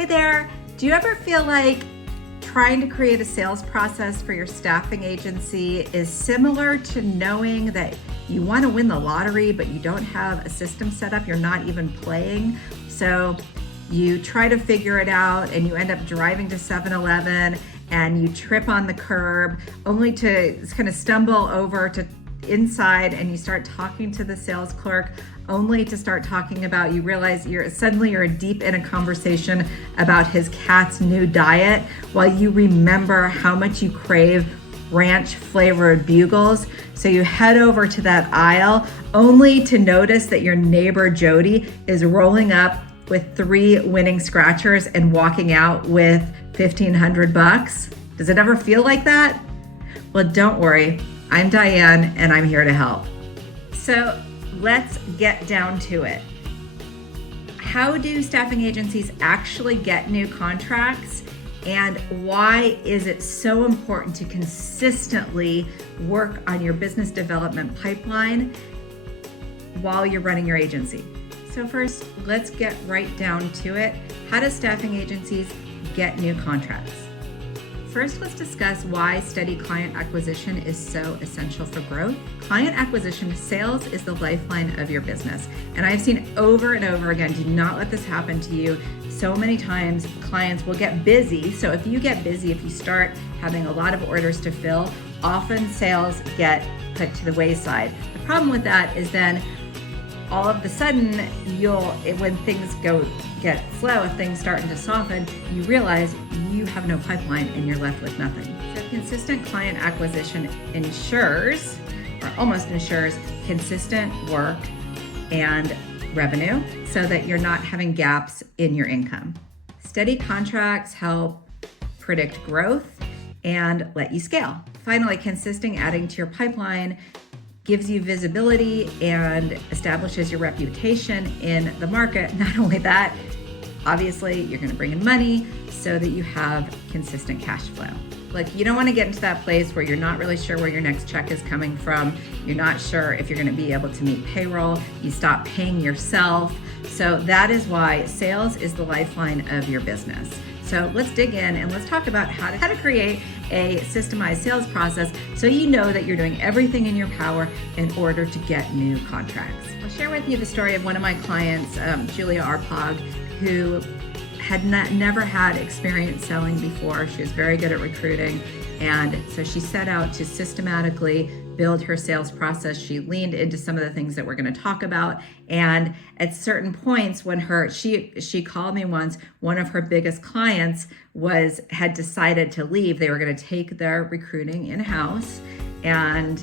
Hey there, do you ever feel like trying to create a sales process for your staffing agency is similar to knowing that you want to win the lottery, but you don't have a system set up, you're not even playing? So you try to figure it out and you end up driving to 7-Eleven and you trip on the curb only to kind of stumble over to inside and you start talking to the sales clerk only to start talking about, you realize you're deep in a conversation about his cat's new diet while you remember how much you crave ranch flavored bugles. So you head over to that aisle only to notice that your neighbor Jody is rolling up with 3 winning scratchers and walking out with $1,500. Does it ever feel like that? Well, don't worry. I'm Diane and I'm here to help. So let's get down to it. How do staffing agencies actually get new contracts? And why is it so important to consistently work on your business development pipeline while you're running your agency? So first, let's get right down to it. How do staffing agencies get new contracts? First, let's discuss why steady client acquisition is so essential for growth. Client acquisition, sales is the lifeline of your business. And I've seen over and over again, do not let this happen to you. So many times clients will get busy. So if you get busy, if you start having a lot of orders to fill, often sales get put to the wayside. The problem with that is then all of a sudden, when things get slow, if things starting to soften, you realize you have no pipeline and you're left with nothing. So consistent client acquisition ensures, or almost ensures, consistent work and revenue so that you're not having gaps in your income. Steady contracts help predict growth and let you scale. Finally, consistent adding to your pipeline gives you visibility and establishes your reputation in the market. Not only that, obviously you're going to bring in money so that you have consistent cash flow. Like, you don't want to get into that place where you're not really sure where your next check is coming from. You're not sure if you're going to be able to meet payroll. You stop paying yourself. So that is why sales is the lifeline of your business. So let's dig in and let's talk about how to create a systemized sales process so you know that you're doing everything in your power in order to get new contracts. I'll share with you the story of one of my clients, Julia Arpog, who had never had experience selling before. She was very good at recruiting. And so she set out to systematically build her sales process. She leaned into some of the things that we're going to talk about. And at certain points when she called me once, one of her biggest clients had decided to leave. They were going to take their recruiting in-house. And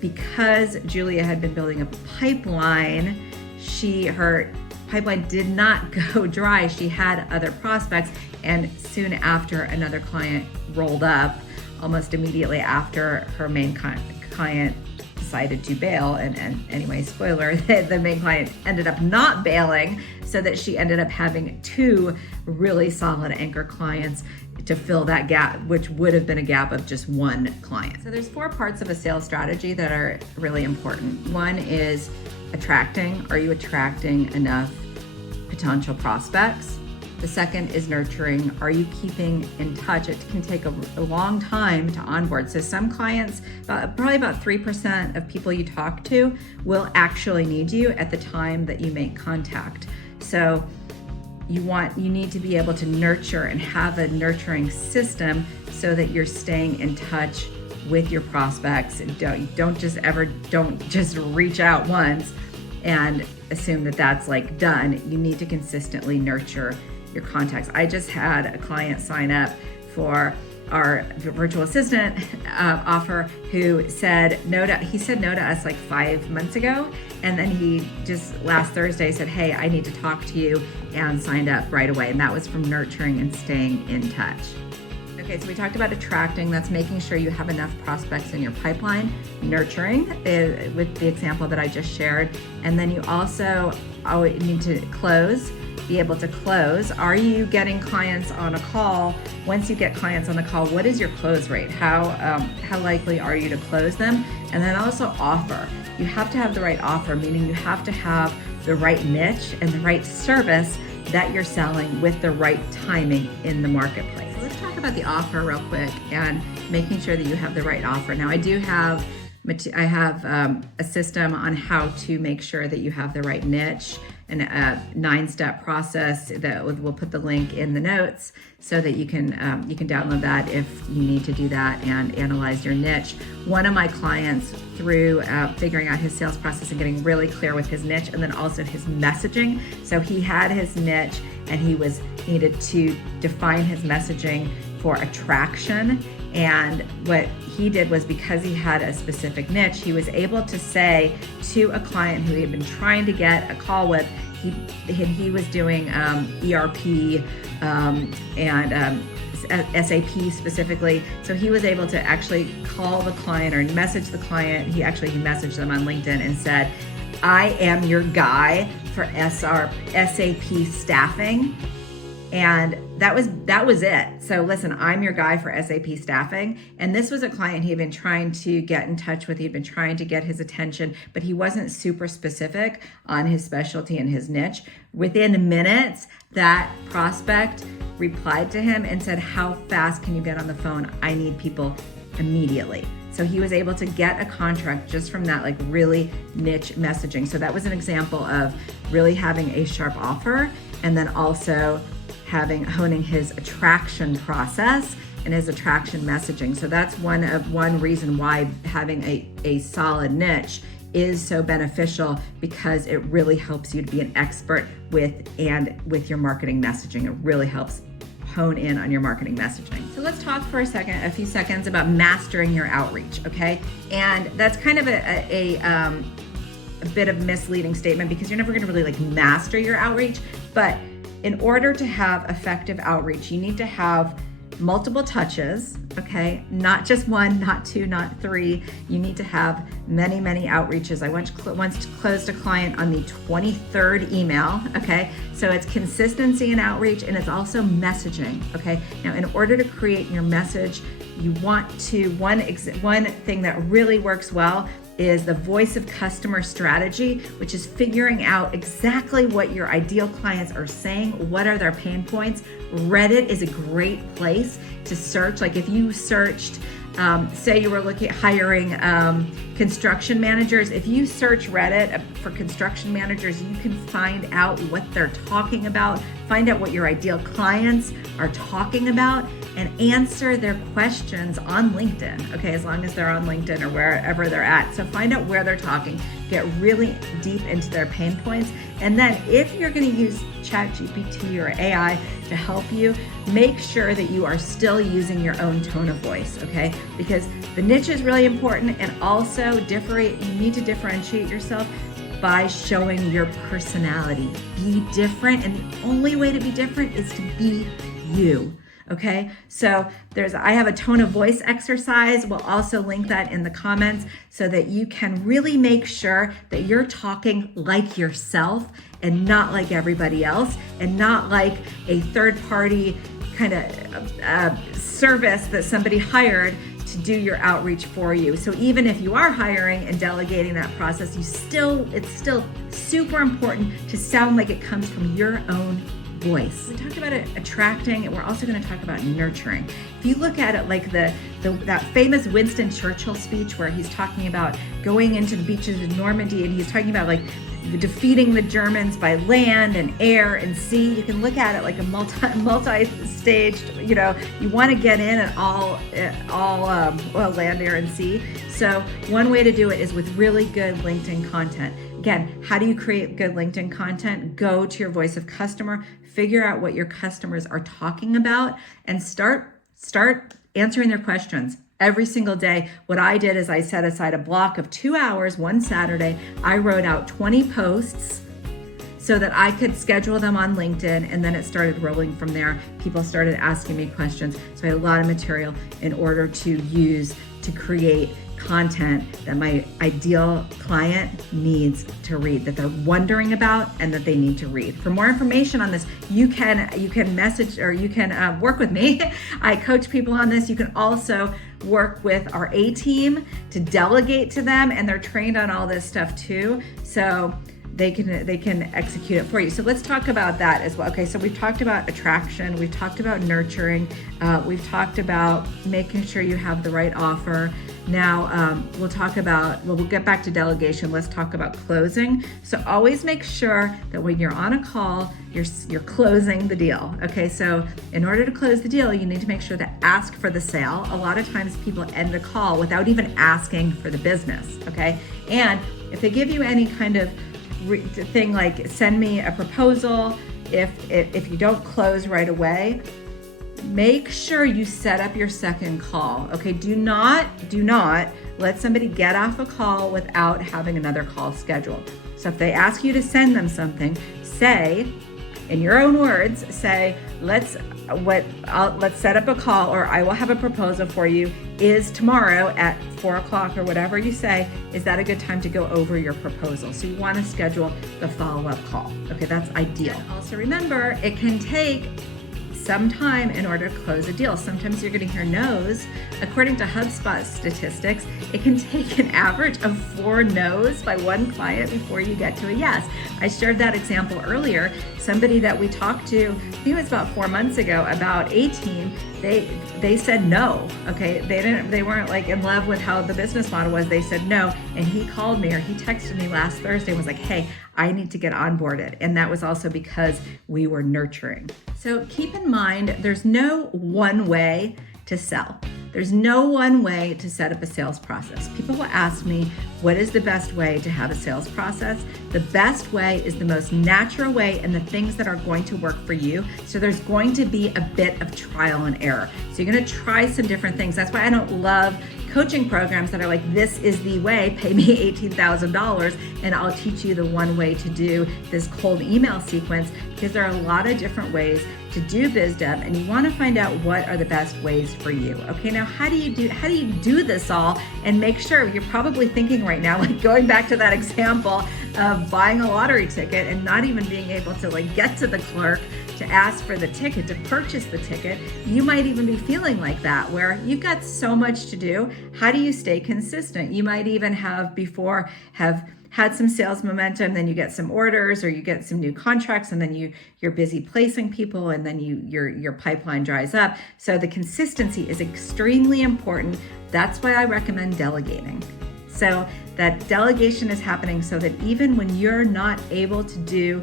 because Julia had been building a pipeline, her pipeline did not go dry. She had other prospects, and soon after, another client rolled up almost immediately after her main client decided to bail. And anyway, spoiler, the main client ended up not bailing, so that she ended up having 2 really solid anchor clients to fill that gap, which would have been a gap of just 1 client. So there's 4 parts of a sales strategy that are really important. One is attracting. Are you attracting enough potential prospects? The second is nurturing. Are you keeping in touch? It can take a long time to onboard. So some clients, probably about 3% of people you talk to will actually need you at the time that you make contact. So you need to be able to nurture and have a nurturing system so that you're staying in touch with your prospects. Don't just reach out once and assume that that's like done. You need to consistently nurture your contacts. I just had a client sign up for our virtual assistant offer who said no to us like 5 months ago. And then he just last Thursday said, hey, I need to talk to you, and signed up right away. And that was from nurturing and staying in touch. Okay, so we talked about attracting. That's making sure you have enough prospects in your pipeline. Nurturing, with the example that I just shared. And then you also need to be able to close. Are you getting clients on a call? Once you get clients on the call, what is your close rate? How likely are you to close them? And then also offer. You have to have the right offer, meaning you have to have the right niche and the right service that you're selling with the right timing in the marketplace. So let's talk about the offer real quick and making sure that you have the right offer. Now, I have a system on how to make sure that you have the right niche, and a 9-step process that we'll put the link in the notes so that you can download that if you need to do that and analyze your niche. One of my clients, through figuring out his sales process and getting really clear with his niche, and then also his messaging. So he had his niche and he needed to define his messaging for attraction. And what he did was, because he had a specific niche, he was able to say to a client who he had been trying to get a call with, he was doing ERP and SAP specifically. So he was able to actually call the client or message the client. He messaged them on LinkedIn and said, "I am your guy for SAP staffing." And that was it. So listen, I'm your guy for SAP staffing. And this was a client he had been trying to get in touch with. He'd been trying to get his attention, but he wasn't super specific on his specialty and his niche. Within minutes, that prospect replied to him and said, "How fast can you get on the phone? I need people immediately." So he was able to get a contract just from that really niche messaging. So that was an example of really having a sharp offer, and then also honing his attraction process and his attraction messaging. So that's one reason why having a solid niche is so beneficial, because it really helps you to be an expert with your marketing messaging. It really helps hone in on your marketing messaging. So let's talk for a few seconds about mastering your outreach, okay? And that's kind of a bit of a misleading statement, because you're never gonna really master your outreach, but in order to have effective outreach, you need to have multiple touches, okay? Not just one, not two, not three. You need to have many, many outreaches. I once closed a client on the 23rd email, okay? So it's consistency in outreach, and it's also messaging, okay? Now, in order to create your message, you want to, one thing that really works well is the voice of customer strategy, which is figuring out exactly what your ideal clients are saying, what are their pain points. Reddit is a great place to search. If you searched, say you were hiring construction managers, if you search Reddit for construction managers, you can find out what they're talking about, find out what your ideal clients are talking about, and answer their questions on LinkedIn, okay, as long as they're on LinkedIn or wherever they're at. So find out where they're talking, get really deep into their pain points. And then if you're gonna use ChatGPT or AI to help you, make sure that you are still using your own tone of voice, okay? Because the niche is really important, and also you need to differentiate yourself by showing your personality. Be different, and the only way to be different is to be you. Okay, so I have a tone of voice exercise. We'll also link that in the comments so that you can really make sure that you're talking like yourself and not like everybody else, and not like a third-party kind of service that somebody hired to do your outreach for you. So even if you are hiring and delegating that process, it's still super important to sound like it comes from your own voice. We talked about attracting, and we're also going to talk about nurturing. If you look at it that famous Winston Churchill speech where he's talking about going into the beaches of Normandy, and he's talking about defeating the Germans by land and air and sea. You can look at it like a multi-staged, you want to get in at all land, air, and sea. So one way to do it is with really good LinkedIn content. Again, how do you create good LinkedIn content? Go to your voice of customer, figure out what your customers are talking about, and start answering their questions. Every single day, what I did is I set aside a block of 2 hours one Saturday. I wrote out 20 posts so that I could schedule them on LinkedIn, and then it started rolling from there. People started asking me questions. So I had a lot of material in order to use to create content that my ideal client needs to read, that they're wondering about and that they need to read. For more information on this, you can message, or you can work with me. I coach people on this. You can also work with our ATeam to delegate to them, and they're trained on all this stuff too. So they can execute it for you. So let's talk about that as well. Okay, so we've talked about attraction, we've talked about nurturing, we've talked about making sure you have the right offer. Now we'll get back to delegation. Let's talk about closing. So always make sure that when you're on a call, you're closing the deal. Okay, so in order to close the deal, you need to make sure to ask for the sale. A lot of times people end the call without even asking for the business. Okay, and if they give you any kind of thing like send me a proposal, if you don't close right away, make sure you set up your second call. Okay, do not let somebody get off a call without having another call scheduled. So if they ask you to send them something, say, in your own words, say, let's set up a call, or I will have a proposal for you. Is tomorrow at 4 o'clock or whatever you say, is that a good time to go over your proposal? So you want to schedule the follow-up call. Okay, that's ideal. And also remember, it can take some time in order to close a deal. Sometimes you're going to hear no's. According to HubSpot statistics, it can take an average of 4 no's by one client before you get to a yes. I shared that example earlier. Somebody that we talked to, I think it was about 4 months ago, about ATeam, they said no. Okay, they weren't like in love with how the business model was. They said no, and he called me or he texted me last Thursday and was like, hey, I need to get onboarded. And that was also because we were nurturing. So keep in mind, there's no one way to sell. There's no one way to set up a sales process. People will ask me, what is the best way to have a sales process? The best way is the most natural way and the things that are going to work for you. So there's going to be a bit of trial and error. So you're going to try some different things. That's why I don't love coaching programs that are like, this is the way, pay me $18,000 and I'll teach you the one way to do this cold email sequence, because there are a lot of different ways to do biz dev, and you want to find out what are the best ways for you. Okay, now how do you do this all and make sure? You're probably thinking right now, like going back to that example of buying a lottery ticket and not even being able to like get to the clerk to ask for the ticket, to purchase the ticket. You might even be feeling like that, where you've got so much to do. How do you stay consistent? You might even have had some sales momentum, then you get some orders or you get some new contracts, and then you're busy placing people, and then your pipeline dries up. So the consistency is extremely important. That's why I recommend delegating. So that delegation is happening so that even when you're not able to do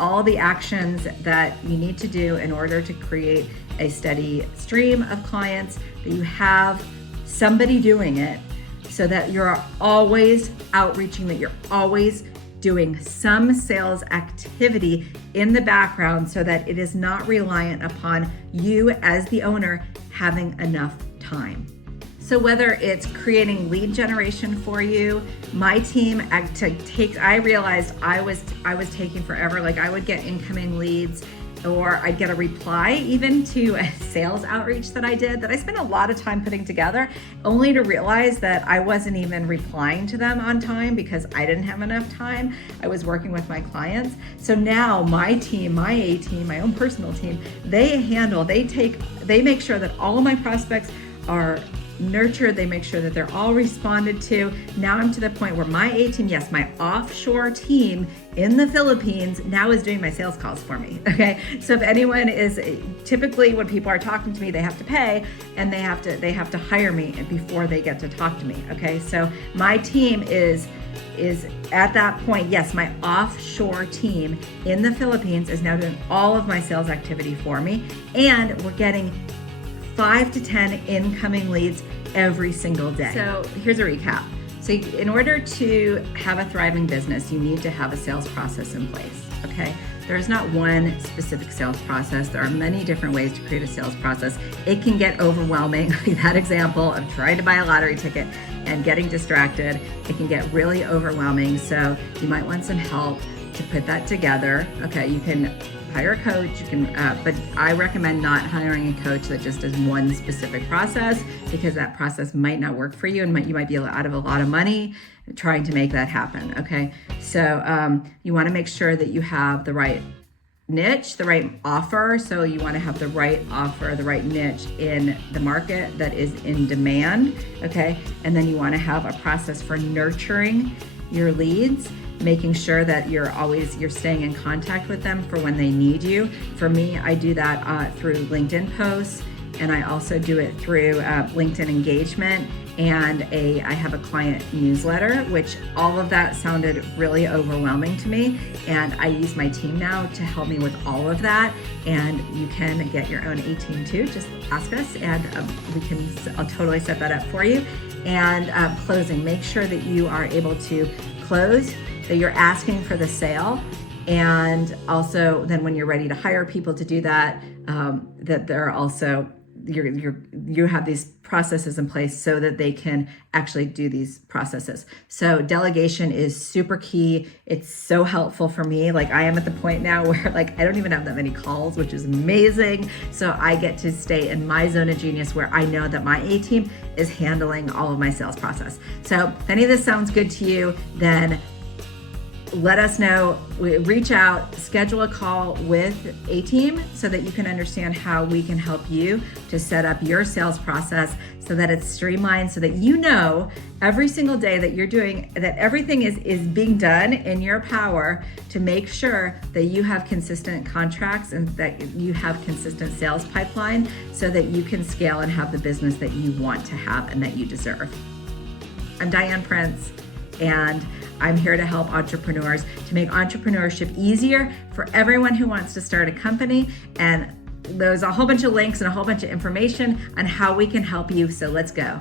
all the actions that you need to do in order to create a steady stream of clients, that you have somebody doing it, so that you're always outreaching, that you're always doing some sales activity in the background, so that it is not reliant upon you as the owner having enough time. So whether it's creating lead generation for you, my team, I realized I was taking forever. Like I would get incoming leads, or I'd get a reply even to a sales outreach that I did that I spent a lot of time putting together, only to realize that I wasn't even replying to them on time because I didn't have enough time. I was working with my clients. So now my team, my ATeam, my own personal team, they make sure that all of my prospects are nurtured. They make sure that they're all responded to. Now I'm to the point where my ATeam, yes, my offshore team in the Philippines now is doing my sales calls for me. Okay. So if anyone is, typically when people are talking to me, they have to pay, and they have to hire me before they get to talk to me. Okay. So my team is at that point, yes, my offshore team in the Philippines is now doing all of my sales activity for me, and we're getting 5 to 10 incoming leads every single day. So here's a recap. So in order to have a thriving business, you need to have a sales process in place, okay? There's not one specific sales process. There are many different ways to create a sales process. It can get overwhelming, like that example of trying to buy a lottery ticket and getting distracted. It can get really overwhelming. So you might want some help to put that together. Okay, you can hire a coach, but I recommend not hiring a coach that just does one specific process, because that process might not work for you, and you might be out of a lot of money trying to make that happen. Okay, so you want to make sure that you have the right niche, the right offer. So you want to have the right offer, the right niche in the market that is in demand. Okay, and then you want to have a process for nurturing your leads. making sure that you're staying in contact with them for when they need you. For me, I do that through LinkedIn posts, and I also do it through LinkedIn engagement, and I have a client newsletter, which all of that sounded really overwhelming to me. And I use my team now to help me with all of that. And you can get your own ATeam too. Just ask us and I'll totally set that up for you. And closing, make sure that you are able to close, that you're asking for the sale. And also then when you're ready to hire people to do that, that they're also, you have these processes in place so that they can actually do these processes. So delegation is super key. It's so helpful for me. Like I am at the point now where like I don't even have that many calls, which is amazing. So I get to stay in my zone of genius where I know that my ATeam is handling all of my sales process. So if any of this sounds good to you, then let us know, reach out, schedule a call with ATeam so that you can understand how we can help you to set up your sales process so that it's streamlined, so that you know every single day that you're doing, that everything is being done in your power to make sure that you have consistent contracts and that you have consistent sales pipeline so that you can scale and have the business that you want to have and that you deserve. I'm Diane Prince, and I'm here to help entrepreneurs to make entrepreneurship easier for everyone who wants to start a company. And there's a whole bunch of links and a whole bunch of information on how we can help you. So let's go.